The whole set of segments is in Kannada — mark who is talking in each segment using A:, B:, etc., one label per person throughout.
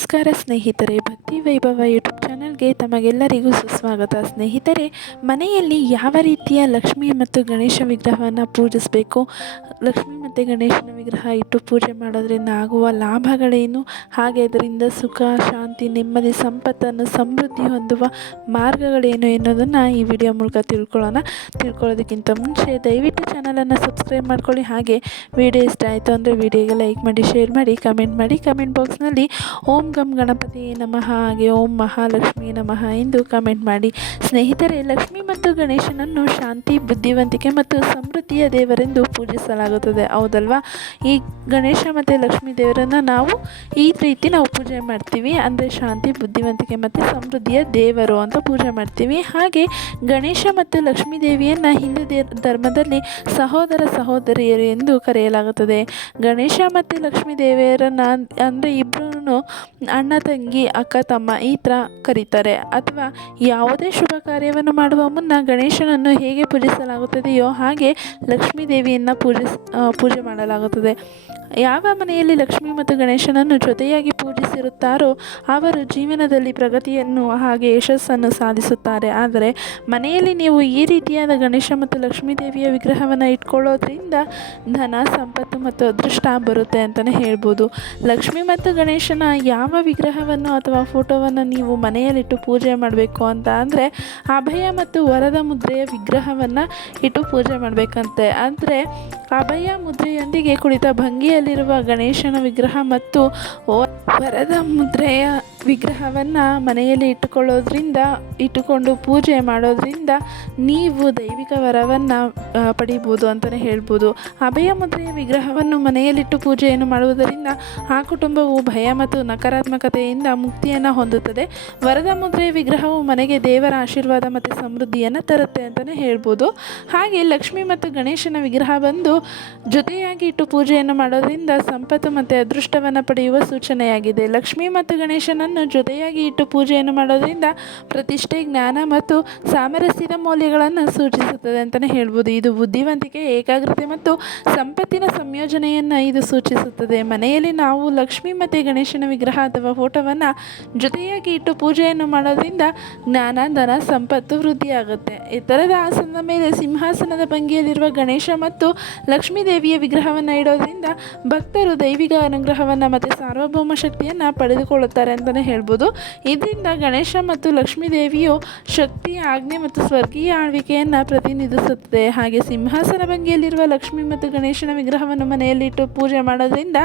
A: ನಮಸ್ಕಾರ ಸ್ನೇಹಿತರೆ, ಭಕ್ತಿ ವೈಭವ ಯೂಟ್ಯೂಬ್ ಚಾನಲ್ಗೆ ತಮಗೆಲ್ಲರಿಗೂ ಸುಸ್ವಾಗತ. ಸ್ನೇಹಿತರೆ, ಮನೆಯಲ್ಲಿ ಯಾವ ರೀತಿಯ ಲಕ್ಷ್ಮಿ ಮತ್ತು ಗಣೇಶ ವಿಗ್ರಹವನ್ನು ಪೂಜಿಸಬೇಕು? ಲಕ್ಷ್ಮಿ ಮತ್ತು ಗಣೇಶನ ವಿಗ್ರಹ ಇಟ್ಟು ಪೂಜೆ ಮಾಡೋದ್ರಿಂದ ಆಗುವ ಲಾಭಗಳೇನು? ಹಾಗೆ ಅದರಿಂದ ಸುಖ, ಶಾಂತಿ, ನೆಮ್ಮದಿ, ಸಂಪತ್ತನ್ನು ಸಮೃದ್ಧಿ ಹೊಂದುವ ಮಾರ್ಗಗಳೇನು ಎನ್ನೋದನ್ನು ಈ ವಿಡಿಯೋ ಮೂಲಕ ತಿಳ್ಕೊಳ್ಳೋಣ. ತಿಳ್ಕೊಳ್ಳೋದಕ್ಕಿಂತ ಮುಂಚೆ ದಯವಿಟ್ಟು ಚಾನಲನ್ನು ಸಬ್ಸ್ಕ್ರೈಬ್ ಮಾಡ್ಕೊಳ್ಳಿ. ಹಾಗೆ ವಿಡಿಯೋ ಇಷ್ಟ ಆಯಿತು ಅಂದರೆ ವಿಡಿಯೋಗೆ ಲೈಕ್ ಮಾಡಿ, ಶೇರ್ ಮಾಡಿ, ಕಮೆಂಟ್ ಮಾಡಿ. ಕಮೆಂಟ್ ಬಾಕ್ಸ್ನಲ್ಲಿ ಓಂ ಗಂ ಗಣಪತಿ ನಮಃ, ಹಾಗೆ ಓಂ ಮಹಾಲಕ್ಷ್ಮಿ ನಮಃ ಎಂದು ಕಮೆಂಟ್ ಮಾಡಿ. ಸ್ನೇಹಿತರೆ, ಲಕ್ಷ್ಮಿ ಮತ್ತು ಗಣೇಶನನ್ನು ಶಾಂತಿ, ಬುದ್ಧಿವಂತಿಕೆ ಮತ್ತು ಸಮೃದ್ಧಿಯ ದೇವರೆಂದು ಪೂಜಿಸಲಾಗುತ್ತದೆ. ಹೌದಲ್ವಾ? ಈ ಗಣೇಶ ಮತ್ತು ಲಕ್ಷ್ಮೀ ದೇವರನ್ನು ನಾವು ಈ ರೀತಿ ನಾವು ಪೂಜೆ ಮಾಡ್ತೀವಿ. ಅಂದರೆ ಶಾಂತಿ, ಬುದ್ಧಿವಂತಿಕೆ ಮತ್ತು ಸಮೃದ್ಧಿಯ ದೇವರು ಅಂತ ಪೂಜೆ ಮಾಡ್ತೀವಿ. ಹಾಗೆ ಗಣೇಶ ಮತ್ತು ಲಕ್ಷ್ಮೀ ದೇವಿಯನ್ನು ಹಿಂದೂ ದೇ ಧರ್ಮದಲ್ಲಿ ಸಹೋದರ ಸಹೋದರಿಯರು ಎಂದು ಕರೆಯಲಾಗುತ್ತದೆ. ಗಣೇಶ ಮತ್ತು ಲಕ್ಷ್ಮೀ ದೇವಿಯರನ್ನು ಅಂದರೆ ಇಬ್ಬರೂ ಅಣ್ಣ, ತಂಗಿ, ಅಕ್ಕ, ತಮ್ಮ ಈ ಥರ ಕರೀತಾರೆ. ಅಥವಾ ಯಾವುದೇ ಶುಭ ಕಾರ್ಯವನ್ನು ಮಾಡುವ ಮುನ್ನ ಗಣೇಶನನ್ನು ಹೇಗೆ ಪೂಜಿಸಲಾಗುತ್ತದೆಯೋ ಹಾಗೆ ಲಕ್ಷ್ಮೀ ದೇವಿಯನ್ನು ಪೂಜಿಸ್ ಪೂಜೆ ಮಾಡಲಾಗುತ್ತದೆ. ಯಾವ ಮನೆಯಲ್ಲಿ ಲಕ್ಷ್ಮಿ ಮತ್ತು ಗಣೇಶನನ್ನು ಜೊತೆಯಾಗಿ ಪೂಜಿಸಿರುತ್ತಾರೋ ಅವರು ಜೀವನದಲ್ಲಿ ಪ್ರಗತಿಯನ್ನು ಹಾಗೆ ಯಶಸ್ಸನ್ನು ಸಾಧಿಸುತ್ತಾರೆ. ಆದರೆ ಮನೆಯಲ್ಲಿ ನೀವು ಈ ರೀತಿಯಾದ ಗಣೇಶ ಮತ್ತು ಲಕ್ಷ್ಮೀ ದೇವಿಯ ವಿಗ್ರಹವನ್ನು ಇಟ್ಕೊಳ್ಳೋದ್ರಿಂದ ಧನ, ಸಂಪತ್ತು ಮತ್ತು ಅದೃಷ್ಟ ಬರುತ್ತೆ ಅಂತಲೇ ಹೇಳ್ಬೋದು. ಲಕ್ಷ್ಮಿ ಮತ್ತು ಗಣೇಶನ ಯಾವ ವಿಗ್ರಹವನ್ನು ಅಥವಾ ಫೋಟೋವನ್ನು ನೀವು ಮನೆಯಲ್ಲಿಟ್ಟು ಪೂಜೆ ಮಾಡಬೇಕು ಅಂತ ಅಂದರೆ ಅಭಯ ಮತ್ತು ವರದ ಮುದ್ರೆಯ ವಿಗ್ರಹವನ್ನು ಇಟ್ಟು ಪೂಜೆ ಮಾಡಬೇಕಂತೆ. ಅಂದರೆ ಅಭಯ ಮುದ್ರೆಯೊಂದಿಗೆ ಕುಳಿತ ಭಂಗಿಯಲ್ಲಿರುವ ಗಣೇಶನ ವಿಗ್ರಹ ಮತ್ತು ವರದ ಮುದ್ರೆಯ ವಿಗ್ರಹವನ್ನು ಮನೆಯಲ್ಲಿ ಇಟ್ಟುಕೊಳ್ಳೋದ್ರಿಂದ, ಇಟ್ಟುಕೊಂಡು ಪೂಜೆ ಮಾಡೋದ್ರಿಂದ ನೀವು ದೈವಿಕ ವರವನ್ನು ಪಡೀಬೋದು ಅಂತಲೇ ಹೇಳ್ಬೋದು. ಅಭಯ ಮುದ್ರೆಯ ವಿಗ್ರಹವನ್ನು ಮನೆಯಲ್ಲಿಟ್ಟು ಪೂಜೆಯನ್ನು ಮಾಡುವುದರಿಂದ ಆ ಕುಟುಂಬವು ಭಯ ಮತ್ತು ನಕಾರಾತ್ಮಕತೆಯಿಂದ ಮುಕ್ತಿಯನ್ನು ಹೊಂದುತ್ತದೆ. ವರದ ಮುದ್ರೆಯ ವಿಗ್ರಹವು ಮನೆಗೆ ದೇವರ ಆಶೀರ್ವಾದ ಮತ್ತು ಸಮೃದ್ಧಿಯನ್ನು ತರುತ್ತೆ ಅಂತಲೇ ಹೇಳ್ಬೋದು. ಹಾಗೆ ಲಕ್ಷ್ಮಿ ಮತ್ತು ಗಣೇಶನ ವಿಗ್ರಹ ಬಂದು ಜೊತೆಯಾಗಿ ಇಟ್ಟು ಪೂಜೆಯನ್ನು ಮಾಡೋದ್ರಿಂದ ಸಂಪತ್ತು ಮತ್ತು ಅದೃಷ್ಟವನ್ನು ಪಡೆಯುವ ಸೂಚನೆಯಾಗಿದೆ. ಲಕ್ಷ್ಮಿ ಮತ್ತು ಗಣೇಶನನ್ನು ಜೊತೆಯಾಗಿ ಇಟ್ಟು ಪೂಜೆಯನ್ನು ಮಾಡೋದ್ರಿಂದ ಪ್ರತಿಷ್ಠೆ, ಜ್ಞಾನ ಮತ್ತು ಸಾಮರಸ್ಯದ ಮೌಲ್ಯಗಳನ್ನು ಸೂಚಿಸುತ್ತದೆ ಅಂತಲೇ ಹೇಳ್ಬೋದು. ಇದು ಬುದ್ಧಿವಂತಿಕೆ, ಏಕಾಗ್ರತೆ ಮತ್ತು ಸಂಪತ್ತಿನ ಸಂಯೋಜನೆಯನ್ನು ಇದು ಸೂಚಿಸುತ್ತದೆ. ಮನೆಯಲ್ಲಿ ನಾವು ಲಕ್ಷ್ಮಿ ಮತ್ತು ಗಣೇಶನ ವಿಗ್ರಹ ಅಥವಾ ಫೋಟೋವನ್ನು ಜೊತೆಯಾಗಿ ಇಟ್ಟು ಪೂಜೆಯನ್ನು ಮಾಡೋದ್ರಿಂದ ಜ್ಞಾನ, ಧನ, ಸಂಪತ್ತು ವೃದ್ಧಿಯಾಗುತ್ತೆ. ಎತ್ತರದ ಆಸನದ ಮೇಲೆ ಸಿಂಹಾಸನದ ಭಂಗಿಯಲ್ಲಿರುವ ಗಣೇಶ ಮತ್ತು ಲಕ್ಷ್ಮೀ ದೇವಿಯ ವಿಗ್ರಹವನ್ನು ಇಡೋದ್ರಿಂದ ಭಕ್ತರು ದೈವಿಕ ಅನುಗ್ರಹವನ್ನು ಮತ್ತು ಸಾರ್ವಭೌಮ ಶಕ್ತಿಯನ್ನು ಪಡೆದುಕೊಳ್ಳುತ್ತಾರೆ ಅಂತಲೇ ಹೇಳ್ಬೋದು. ಇದರಿಂದ ಗಣೇಶ ಮತ್ತು ಲಕ್ಷ್ಮೀ ದೇವಿಯು ಶಕ್ತಿ, ಆಜ್ಞೆ ಮತ್ತು ಸ್ವರ್ಗೀಯ ಆಳ್ವಿಕೆಯನ್ನು ಪ್ರತಿನಿಧಿಸುತ್ತದೆ. ಹಾಗೆ ಸಿಂಹಾಸನ ಭಂಗಿಯಲ್ಲಿರುವ ಲಕ್ಷ್ಮಿ ಮತ್ತು ಗಣೇಶನ ವಿಗ್ರಹವನ್ನು ಮನೆಯಲ್ಲಿಟ್ಟು ಪೂಜೆ ಮಾಡೋದ್ರಿಂದ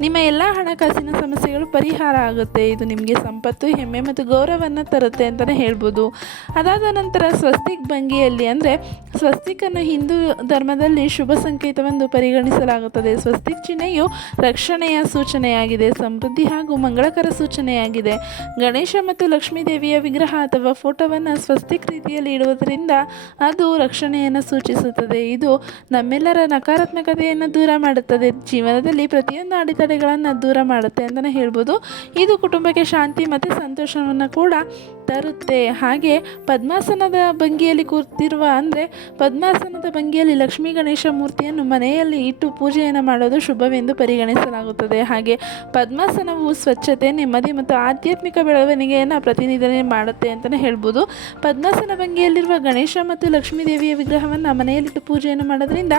A: ನಿಮ್ಮ ಎಲ್ಲ ಹಣಕಾಸಿನ ಸಮಸ್ಯೆಗಳು ಪರಿಹಾರ ಆಗುತ್ತೆ. ಇದು ನಿಮಗೆ ಸಂಪತ್ತು, ಹೆಮ್ಮೆ ಮತ್ತು ಗೌರವವನ್ನು ತರುತ್ತೆ ಅಂತಲೇ ಹೇಳ್ಬೋದು. ಅದಾದ ನಂತರ ಸ್ವಸ್ತಿಕ್ ಭಂಗಿಯಲ್ಲಿ ಅಂದರೆ ಸ್ವಸ್ತಿಕನ್ನು ಹಿಂದೂ ಧರ್ಮದಲ್ಲಿ ಶುಭ ಸಂಕೇತವೆಂದು ಪರಿಗಣಿಸಲಾಗುತ್ತದೆ. ಸ್ವಸ್ತಿಕ್ ಚಿಹ್ನೆಯು ರಕ್ಷಣೆಯ ಸೂಚನೆಯಾಗಿದೆ. ಸಮೃದ್ಧಿ ಹಾಗೂ ಮಂಗಳಕರ ಸೂಚನೆಯಾಗಿದೆ. ಗಣೇಶ ಮತ್ತು ಲಕ್ಷ್ಮೀ ದೇವಿಯ ವಿಗ್ರಹ ಅಥವಾ ಫೋಟೋವನ್ನು ಸ್ವಸ್ತಿಕ್ ರೀತಿಯಲ್ಲಿ ಇಡುವುದರಿಂದ ಅದು ರಕ್ಷಣೆಯನ್ನು ಸೂಚಿಸುತ್ತದೆ. ಇದು ನಮ್ಮೆಲ್ಲರ ನಕಾರಾತ್ಮಕತೆಯನ್ನು ದೂರ ಮಾಡುತ್ತದೆ. ಜೀವನದಲ್ಲಿ ಪ್ರತಿಯೊಂದು ಅಡೆತಡೆಗಳನ್ನು ದೂರ ಮಾಡುತ್ತೆ ಅಂತಲೇ ಹೇಳ್ಬೋದು. ಇದು ಕುಟುಂಬಕ್ಕೆ ಶಾಂತಿ ಮತ್ತು ಸಂತೋಷವನ್ನು ಕೂಡ ತರುತ್ತೆ. ಹಾಗೆ ಪದ್ಮಾಸನದ ಭಂಗಿಯಲ್ಲಿ ಕೂರ್ತಿರುವ ಅಂದರೆ ಪದ್ಮಾಸನದ ಭಂಗಿಯಲ್ಲಿ ಲಕ್ಷ್ಮೀ ಗಣೇಶ ಮೂರ್ತಿಯನ್ನು ಮನೆಯಲ್ಲಿ ಇಟ್ಟು ಪೂಜೆಯನ್ನು ಮಾಡೋದು ಶುಭವೆಂದು ಪರಿಗಣಿಸಲಾಗುತ್ತದೆ. ಹಾಗೆ ಪದ್ಮಾಸನವು ಸ್ವಚ್ಛತೆ, ನೆಮ್ಮದಿ ಮತ್ತು ಆಧ್ಯಾತ್ಮಿಕ ಬೆಳವಣಿಗೆಯನ್ನು ಪ್ರತಿನಿಧನೆ ಮಾಡುತ್ತೆ ಅಂತಲೇ ಹೇಳ್ಬೋದು. ಪದ್ಮಾಸನ ಭಂಗಿಯಲ್ಲಿರುವ ಗಣೇಶ ಮತ್ತು ಲಕ್ಷ್ಮೀ ದೇವಿಯ ವಿಗ್ರಹವನ್ನು ಮನೆಯಲ್ಲಿಟ್ಟು ಪೂಜೆಯನ್ನು ಮಾಡೋದ್ರಿಂದ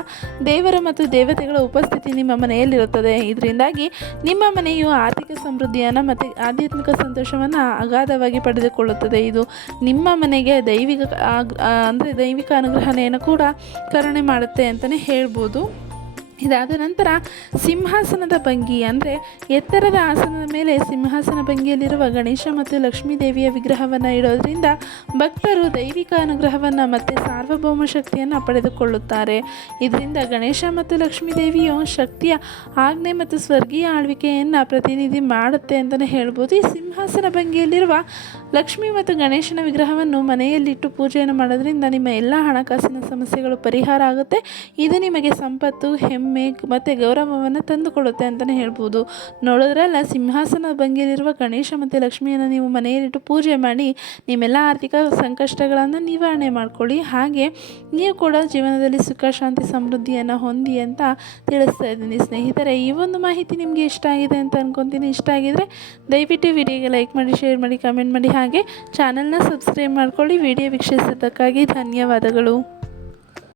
A: ದೇವರ ಮತ್ತು ದೇವತೆಗಳ ಉಪಸ್ಥಿತಿ ನಿಮ್ಮ ಮನೆಯಲ್ಲಿರುತ್ತದೆ. ಇದರಿಂದಾಗಿ ನಿಮ್ಮ ಮನೆಯು ಆರ್ಥಿಕ ಸಮೃದ್ಧಿಯನ್ನು ಮತ್ತು ಆಧ್ಯಾತ್ಮಿಕ ಸಂತೋಷವನ್ನು ಅಗಾಧವಾಗಿ ಪಡೆದುಕೊಳ್ಳುತ್ತದೆ. ಇದು ನಿಮ್ಮ ಮನೆಗೆ ದೈವಿಕ ಅಂದರೆ ದೈವಿಕ ಅನುಗ್ರಹಣೆಯನ್ನು ಕೂಡ ಕರುಣೆ ಮಾಡುತ್ತೆ ಅಂತಲೇ ಹೇಳ್ಬೋದು. ಇದಾದ ನಂತರ ಸಿಂಹಾಸನದ ಭಂಗಿ, ಅಂದರೆ ಎತ್ತರದ ಆಸನದ ಮೇಲೆ ಸಿಂಹಾಸನ ಭಂಗಿಯಲ್ಲಿರುವ ಗಣೇಶ ಮತ್ತು ಲಕ್ಷ್ಮೀ ದೇವಿಯ ವಿಗ್ರಹವನ್ನು ಇಡೋದ್ರಿಂದ ಭಕ್ತರು ದೈವಿಕ ಅನುಗ್ರಹವನ್ನು ಮತ್ತು ಸಾರ್ವಭೌಮ ಶಕ್ತಿಯನ್ನು ಪಡೆದುಕೊಳ್ಳುತ್ತಾರೆ. ಇದರಿಂದ ಗಣೇಶ ಮತ್ತು ಲಕ್ಷ್ಮೀ ದೇವಿಯು ಶಕ್ತಿಯ ಆಜ್ಞೆ ಮತ್ತು ಸ್ವರ್ಗೀಯ ಆಳ್ವಿಕೆಯನ್ನು ಪ್ರತಿನಿಧಿ ಮಾಡುತ್ತೆ ಅಂತಲೇ ಹೇಳ್ಬೋದು. ಈ ಸಿಂಹಾಸನ ಭಂಗಿಯಲ್ಲಿರುವ ಲಕ್ಷ್ಮಿ ಮತ್ತು ಗಣೇಶನ ವಿಗ್ರಹವನ್ನು ಮನೆಯಲ್ಲಿಟ್ಟು ಪೂಜೆಯನ್ನು ಮಾಡೋದ್ರಿಂದ ನಿಮ್ಮ ಎಲ್ಲ ಹಣಕಾಸಿನ ಸಮಸ್ಯೆಗಳು ಪರಿಹಾರ ಆಗುತ್ತೆ. ಇದು ನಿಮಗೆ ಸಂಪತ್ತು, ಹೆಮ್ಮೆ ಮತ್ತು ಗೌರವವನ್ನು ತಂದುಕೊಡುತ್ತೆ ಅಂತಲೇ ಹೇಳ್ಬೋದು. ನೋಡೋದ್ರಲ್ಲ ಸಿಂಹಾಸನ ಭಂಗಿಯಲ್ಲಿರುವ ಗಣೇಶ ಮತ್ತು ಲಕ್ಷ್ಮಿಯನ್ನು ನೀವು ಮನೆಯಲ್ಲಿಟ್ಟು ಪೂಜೆ ಮಾಡಿ ನಿಮ್ಮೆಲ್ಲ ಆರ್ಥಿಕ ಸಂಕಷ್ಟಗಳನ್ನು ನಿವಾರಣೆ ಮಾಡ್ಕೊಳ್ಳಿ. ಹಾಗೆ ನೀವು ಕೂಡ ಜೀವನದಲ್ಲಿ ಸುಖ, ಶಾಂತಿ, ಸಮೃದ್ಧಿಯನ್ನು ಹೊಂದಿ ಅಂತ ತಿಳಿಸ್ತಾ ಇದ್ದೀನಿ. ಸ್ನೇಹಿತರೆ, ಈ ಒಂದು ಮಾಹಿತಿ ನಿಮಗೆ ಇಷ್ಟ ಆಗಿದೆ ಅಂತ ಅನ್ಕೊತೀನಿ. ಇಷ್ಟ ಆಗಿದರೆ ದಯವಿಟ್ಟು ವಿಡಿಯೋಗೆ ಲೈಕ್ ಮಾಡಿ, ಶೇರ್ ಮಾಡಿ, ಕಮೆಂಟ್ ಮಾಡಿ. ಹಾಗೆ ಚಾನಲ್ನ ಸಬ್ಸ್ಕ್ರೈಬ್ ಮಾಡ್ಕೊಳ್ಳಿ ವಿಡಿಯೋ ವೀಕ್ಷಿಸಿದ್ದಕ್ಕಾಗಿ ಧನ್ಯವಾದಗಳು.